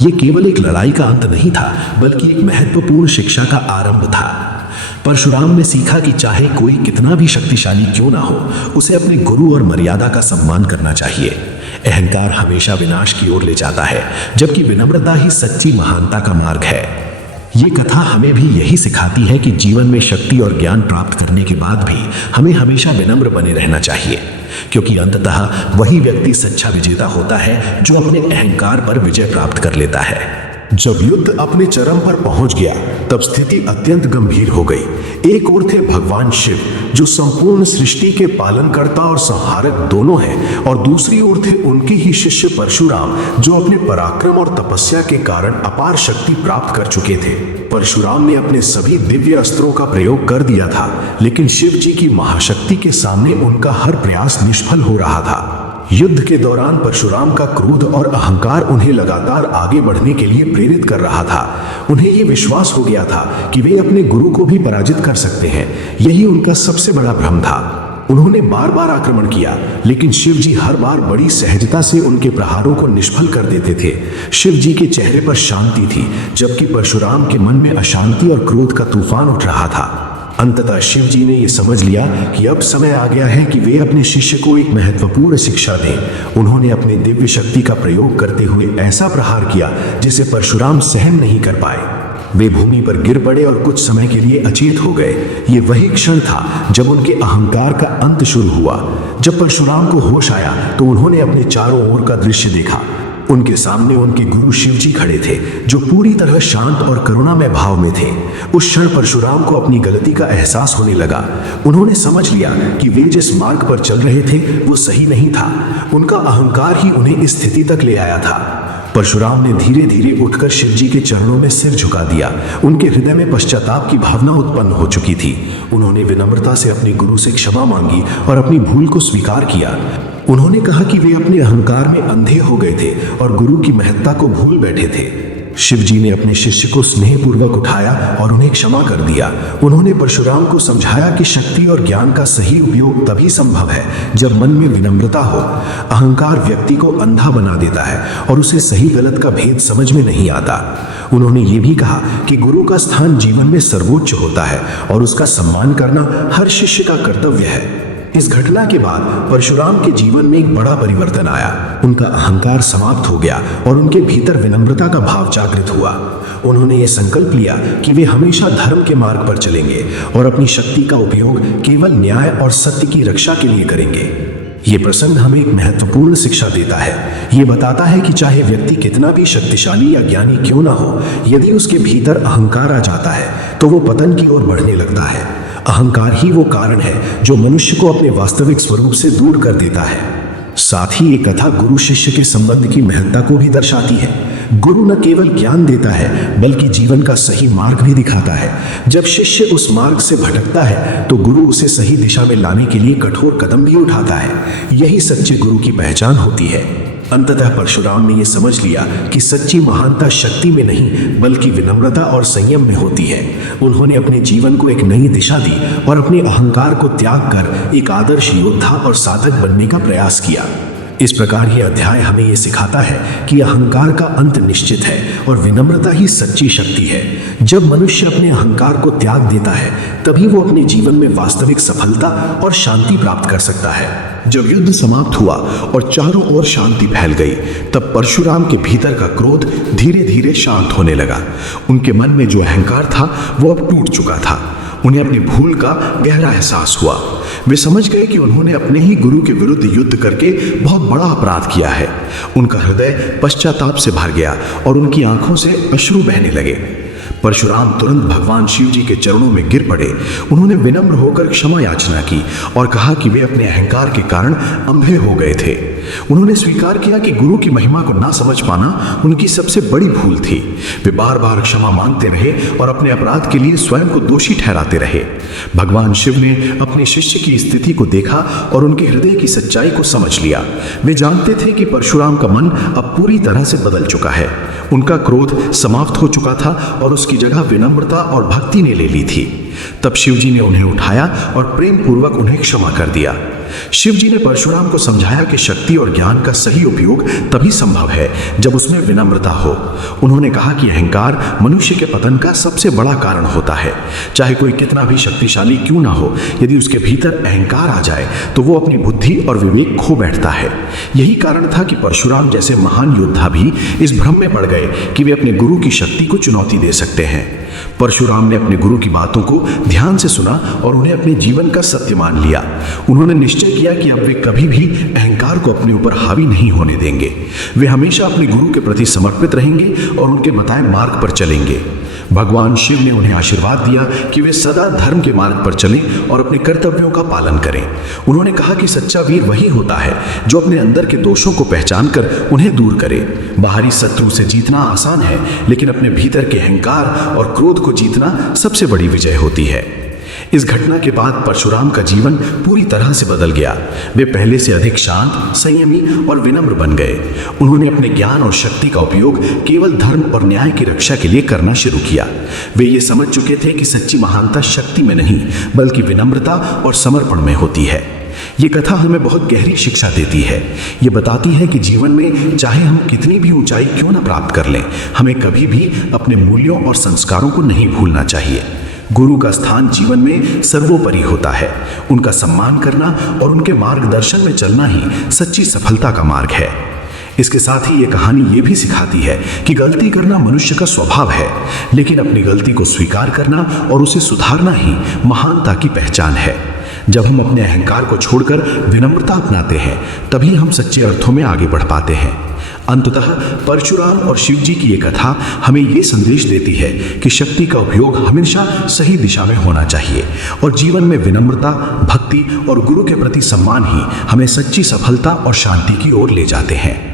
ये केवल एक लड़ाई का अंत नहीं था बल्कि एक महत्वपूर्ण शिक्षा का आरंभ था। परशुराम ने सीखा कि चाहे कोई कितना भी शक्तिशाली क्यों ना हो, उसे अपने गुरु और मर्यादा का सम्मान करना चाहिए। अहंकार हमेशा विनाश की ओर ले जाता है, जबकि विनम्रता ही सच्ची महानता का मार्ग है। ये कथा हमें भी यही सिखाती है कि जीवन में शक्ति और ज्ञान प्राप्त करने के बाद भी हमें हमेशा विनम्र बने रहना चाहिए, क्योंकि अंततः वही व्यक्ति सच्चा विजेता होता है जो अपने अहंकार पर विजय प्राप्त कर लेता है। जब युद्ध अपने चरम पर पहुंच गया तब स्थिति अत्यंत गंभीर हो गई। एक ओर थे भगवान शिव जो संपूर्ण सृष्टि के पालनकर्ता और संहारक दोनों हैं, और दूसरी ओर थे उनके ही शिष्य परशुराम जो अपने पराक्रम और तपस्या के कारण अपार शक्ति प्राप्त कर चुके थे। परशुराम ने अपने सभी दिव्य अस्त्रों का प्रयोग कर दिया था, लेकिन शिव जी की महाशक्ति के सामने उनका हर प्रयास निष्फल हो रहा था। युद्ध के दौरान परशुराम का क्रोध और अहंकार उन्हें लगातार आगे बढ़ने के लिए प्रेरित कर रहा था। उन्हें यह विश्वास हो गया था कि वे अपने गुरु को भी पराजित कर सकते हैं। यही उनका सबसे बड़ा भ्रम था। उन्होंने बार बार आक्रमण किया, लेकिन शिव जी हर बार बड़ी सहजता से उनके प्रहारों को निष्फल कर देते थे। शिव जी के चेहरे पर शांति थी, जबकि परशुराम के मन में अशांति और क्रोध का तूफान उठ रहा था। अंततः शिव जी ने यह समझ लिया कि अब समय आ गया है कि वे अपने शिष्य को एक महत्वपूर्ण शिक्षा दें। उन्होंने अपनी दिव्य शक्ति का प्रयोग करते हुए ऐसा प्रहार किया जिसे परशुराम सहन नहीं कर पाए। वे भूमि पर गिर पड़े और कुछ समय के लिए अचेत हो गए। ये वही क्षण था जब उनके अहंकार का अंत शुरू हुआ। जब परशुराम को होश आया तो उन्होंने अपने चारों ओर का दृश्य देखा। उनके सामने उनके गुरु शिव जी खड़े थे, जो पूरी तरह शांत और करुणामय भाव में थे। उस क्षण परशुराम को अपनी गलती का एहसास होने लगा। उन्होंने समझ लिया कि वे जिस मार्ग पर चल रहे थे वो सही नहीं था। उनका अहंकार ही उन्हें इस स्थिति तक ले आया था। परशुराम ने धीरे धीरे उठकर शिव जी के चरणों में सिर झुका दिया। उनके हृदय में पश्चाताप की भावना उत्पन्न हो चुकी थी। उन्होंने विनम्रता से अपने गुरु से क्षमा मांगी और अपनी भूल को स्वीकार किया। उन्होंने कहा कि वे अपने अहंकार में अंधे हो गए थे और गुरु की महत्ता को भूल बैठे थे। शिव जी ने अपने शिष्य को स्नेहपूर्वक उठाया और उन्हें क्षमा कर दिया। उन्होंने परशुराम को समझाया कि शक्ति और ज्ञान का सही उपयोग तभी संभव है जब मन में विनम्रता हो। अहंकार व्यक्ति को अंधा बना देता है और उसे सही गलत का भेद समझ में नहीं आता। उन्होंने ये भी कहा कि गुरु का स्थान जीवन में सर्वोच्च होता है और उसका सम्मान करना हर शिष्य का कर्तव्य है। इस घटना के बाद परशुराम के जीवन में एक बड़ा परिवर्तन आया। उनका अहंकार समाप्त हो गया और उनके भीतर विनम्रता का भाव जागृत हुआ। उन्होंने ये संकल्प लिया कि वे हमेशा धर्म के मार्ग पर चलेंगे और अपनी शक्ति का उपयोग केवल न्याय और सत्य की रक्षा के लिए करेंगे। ये प्रसंग हमें एक महत्वपूर्ण शिक्षा देता है। ये बताता है कि चाहे व्यक्ति कितना भी शक्तिशाली या ज्ञानी क्यों ना हो, यदि उसके भीतर अहंकार आ जाता है तो वो पतन की ओर बढ़ने लगता है। अहंकार ही वो कारण है जो मनुष्य को अपने वास्तविक स्वरूप से दूर कर देता है। साथ ही ये कथा गुरु शिष्य के संबंध की महत्ता को भी दर्शाती है। गुरु न केवल ज्ञान देता है बल्कि जीवन का सही मार्ग भी दिखाता है। जब शिष्य उस मार्ग से भटकता है तो गुरु उसे सही दिशा में लाने के लिए कठोर कदम भी उठाता है। यही सच्चे गुरु की पहचान होती है। अंततः परशुराम ने यह समझ लिया कि सच्ची महानता शक्ति में नहीं बल्कि विनम्रता और संयम में होती है। उन्होंने अपने जीवन को एक नई दिशा दी और अपने अहंकार को त्याग कर एक आदर्श योद्धा और साधक बनने का प्रयास किया। इस प्रकार यह अध्याय हमें यह सिखाता है कि अहंकार का अंत निश्चित है और विनम्रता ही सच्ची शक्ति है। जब मनुष्य अपने अहंकार को त्याग देता है तभी वो अपने जीवन में वास्तविक सफलता और शांति प्राप्त कर सकता है। जब युद्ध समाप्त हुआ और चारों ओर शांति फैल गई, तब परशुराम के भीतर का क्रोध धीरे धीरे शांत होने लगा। उनके मन में जो अहंकार था वो अब टूट चुका था। उन्हें अपनी भूल का गहरा एहसास हुआ। वे समझ गए कि उन्होंने अपने ही गुरु के विरुद्ध युद्ध करके बहुत बड़ा अपराध किया है। उनका हृदय पश्चाताप से भर गया और उनकी आंखों से अश्रु बहने लगे। परशुराम तुरंत भगवान शिव जी के चरणों में गिर पड़े। उन्होंने विनम्र होकर क्षमा याचना की और कहा कि वे अपने अहंकार के कारण अंधे हो गए थे। उन्होंने स्वीकार किया कि गुरु की महिमा को ना समझ पाना उनकी सबसे बड़ी भूल थी। वे बार बार क्षमा मांगते रहे और अपने अपराध के लिए स्वयं को दोषी ठहराते रहे। भगवान शिव ने अपने शिष्य की स्थिति को देखा और उनके हृदय की सच्चाई को समझ लिया। वे जानते थे कि परशुराम का मन अब पूरी तरह से बदल चुका है। उनका क्रोध समाप्त हो चुका था और उसकी जगह विनम्रता और भक्ति ने ले ली थी। तब शिव जी ने उन्हें उठाया और प्रेम पूर्वक उन्हें क्षमा कर दिया। शिव जी ने परशुराम को समझाया कि शक्ति और ज्ञान का सही उपयोग तभी संभव है जब उसमें विनम्रता हो। उन्होंने कहा कि अहंकार मनुष्य के पतन का सबसे बड़ा कारण होता है। चाहे कोई कितना भी शक्तिशाली क्यों ना हो, यदि उसके भीतर अहंकार आ जाए तो वो अपनी बुद्धि और विवेक खो बैठता है। यही कारण था कि परशुराम जैसे महान योद्धा भी इस भ्रम में पड़ गए कि वे अपने गुरु की शक्ति को चुनौती दे सकते हैं। परशुराम ने अपने गुरु की बातों को ध्यान से सुना और उन्हें अपने जीवन का सत्य मान लिया। उन्होंने निश्चय किया कि अब वे कभी भी अहंकार को अपने ऊपर हावी नहीं होने देंगे। वे हमेशा अपने गुरु के प्रति समर्पित रहेंगे और उनके बताए मार्ग पर चलेंगे। भगवान शिव ने उन्हें आशीर्वाद दिया कि वे सदा धर्म के मार्ग पर चलें और अपने कर्तव्यों का पालन करें। उन्होंने कहा कि सच्चा वीर वही होता है जो अपने अंदर के दोषों को पहचान कर उन्हें दूर करे। बाहरी शत्रु से जीतना आसान है, लेकिन अपने भीतर के अहंकार और क्रोध को जीतना सबसे बड़ी विजय होती है। इस घटना के बाद परशुराम का जीवन पूरी तरह से बदल गया। वे पहले से अधिक शांत, संयमी और विनम्र बन गए। उन्होंने अपने ज्ञान और शक्ति का उपयोग केवल धर्म और न्याय की रक्षा के लिए करना शुरू किया। वे ये समझ चुके थे कि सच्ची महानता शक्ति में नहीं बल्कि विनम्रता और समर्पण में होती है। ये कथा हमें बहुत गहरी शिक्षा देती है। ये बताती है कि जीवन में चाहे हम कितनी भी ऊंचाई क्यों ना प्राप्त कर लें, हमें कभी भी अपने मूल्यों और संस्कारों को नहीं भूलना चाहिए। गुरु का स्थान जीवन में सर्वोपरि होता है। उनका सम्मान करना और उनके मार्गदर्शन में चलना ही सच्ची सफलता का मार्ग है। इसके साथ ही ये कहानी ये भी सिखाती है कि गलती करना मनुष्य का स्वभाव है, लेकिन अपनी गलती को स्वीकार करना और उसे सुधारना ही महानता की पहचान है। जब हम अपने अहंकार को छोड़कर विनम्रता अपनाते हैं, तभी हम सच्चे अर्थों में आगे बढ़ पाते हैं। अंततः परशुराम और शिव जी की ये कथा हमें ये संदेश देती है कि शक्ति का उपयोग हमेशा सही दिशा में होना चाहिए और जीवन में विनम्रता, भक्ति और गुरु के प्रति सम्मान ही हमें सच्ची सफलता और शांति की ओर ले जाते हैं।